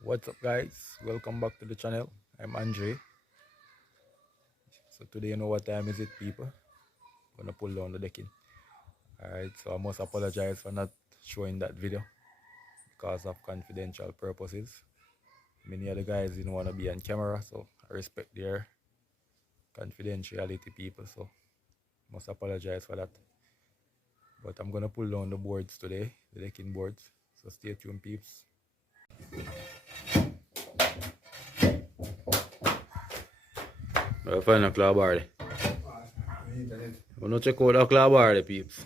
What's up, guys? Welcome back to the channel. I'm Andre. So today, you know what time is it, people? Gonna pull down the decking. Alright, so I must apologize for not showing that video because of confidential purposes. Many of the guys didn't want to be on camera, so I respect their confidentiality, people. So must apologize for that. But I'm gonna pull down the boards today, the decking boards. So stay tuned, peeps. I find a club bar. You know, check out the club bar, peeps.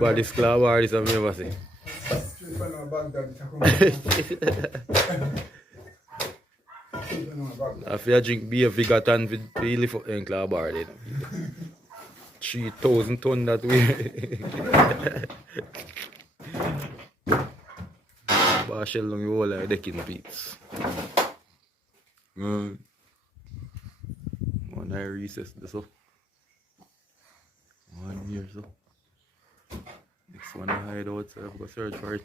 But this club bar is a never see. If you drink beer, we got on with really for in club bar. 3,000 ton that way. But shell long you all like decking, peeps. One I recess this up. 1 year so. Next one I hide out, so I've got to search for it.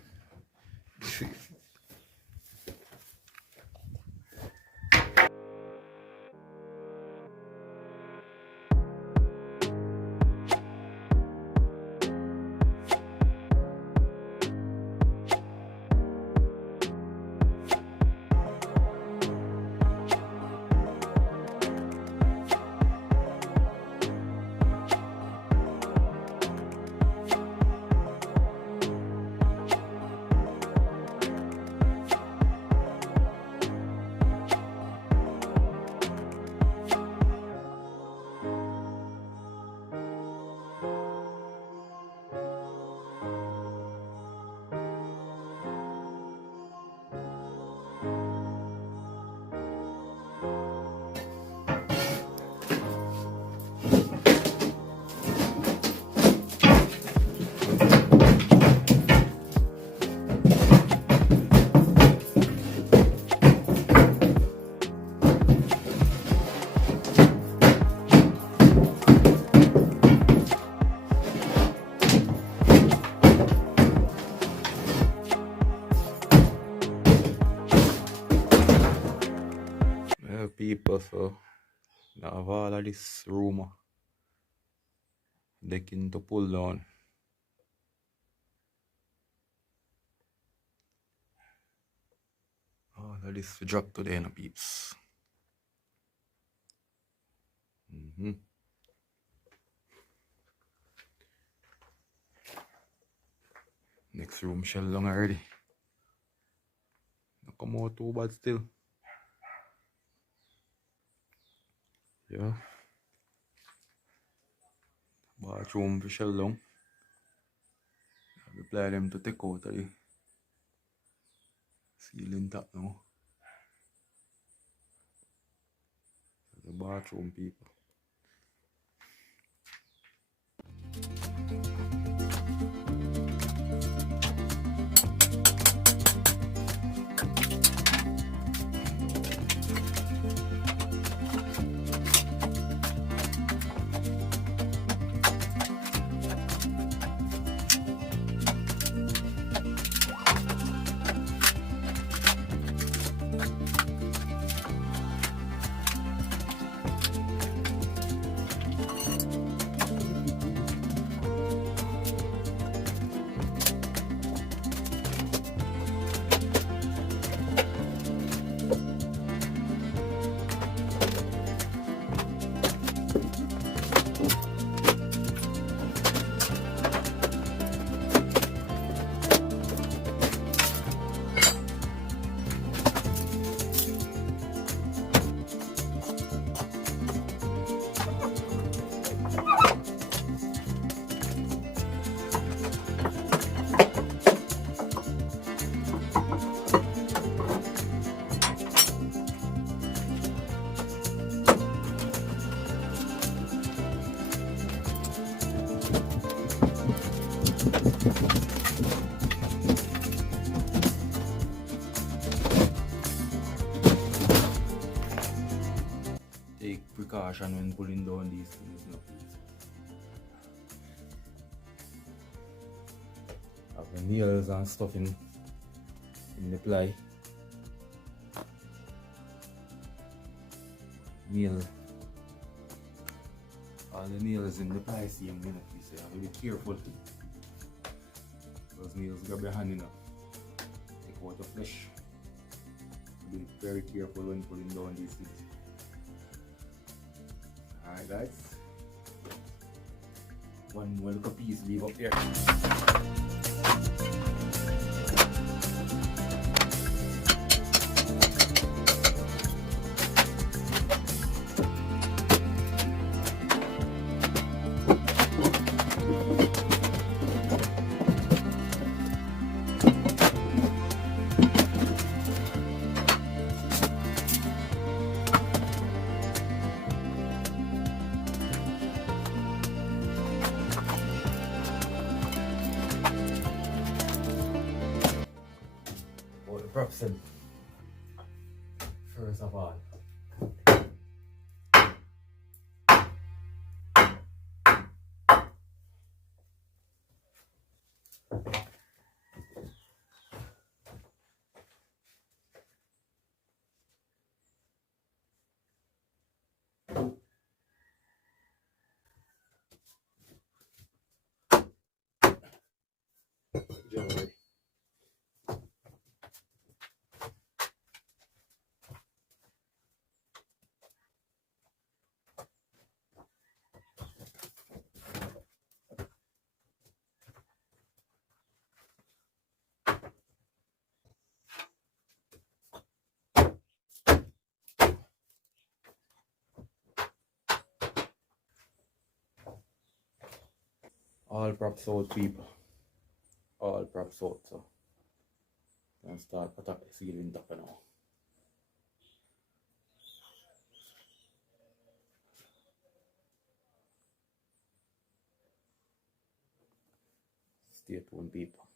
Well, people, so now have all of this rumor decking to pull down. All of this drop today, no peeps. Next room shell long already. Not come out too bad still. Yeah. Bathroom for shell long. I apply them to take out the ceiling top now. The bathroom, people. Take precaution when pulling down these things, no, please. Have the nails and stuff in in the ply. Nail. All the nails in the ply seam, you know, so you have to be careful. Those nails grab your hand enough. Take out the flesh. Be very careful when pulling down these things. Alright guys. One more little piece leave up here. Props in first of all. Generally. All props out, people. All props out, so can start put up the ceiling top now. Stay tuned, people.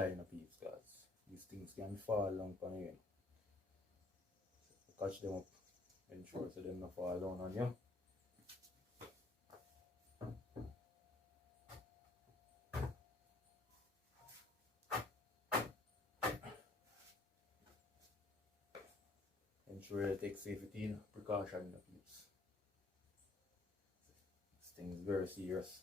line of peeps, guys. These things can fall down on you. So catch them up, ensure so them not fall down on you. Ensure you take safety precaution in the peeps. This thing is very serious.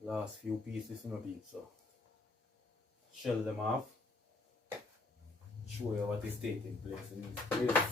last few pieces, you know, peeps. So shell them off, show you what is taking place in this place.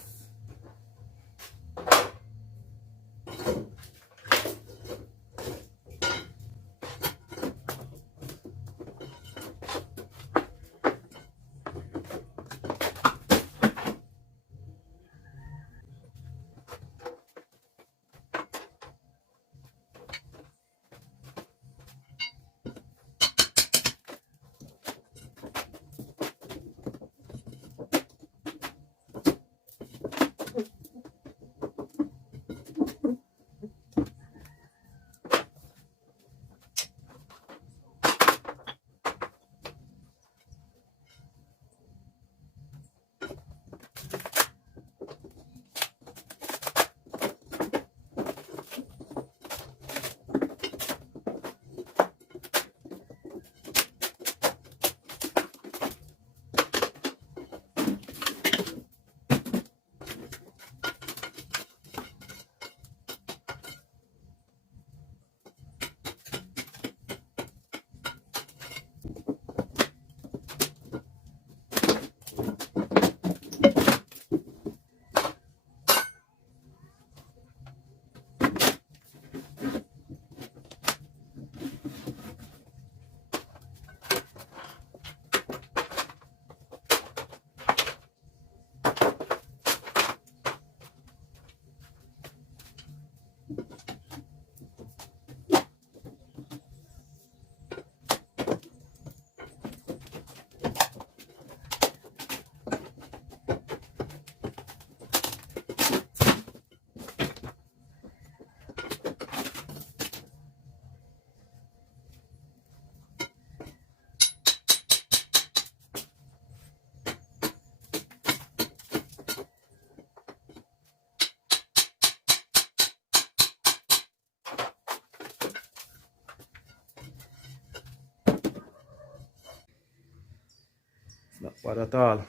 It's not bad at all.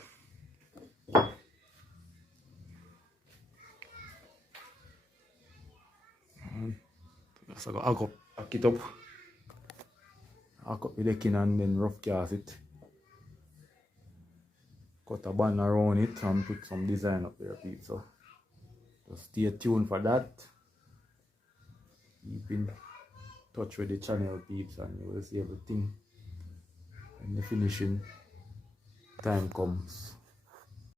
So I go pack it up, hack up the decking and then rough cast it. Cut a band around it and put some design up there, people. So just stay tuned for that. Keep in touch with the channel, peeps, and you will see everything when the finishing time comes.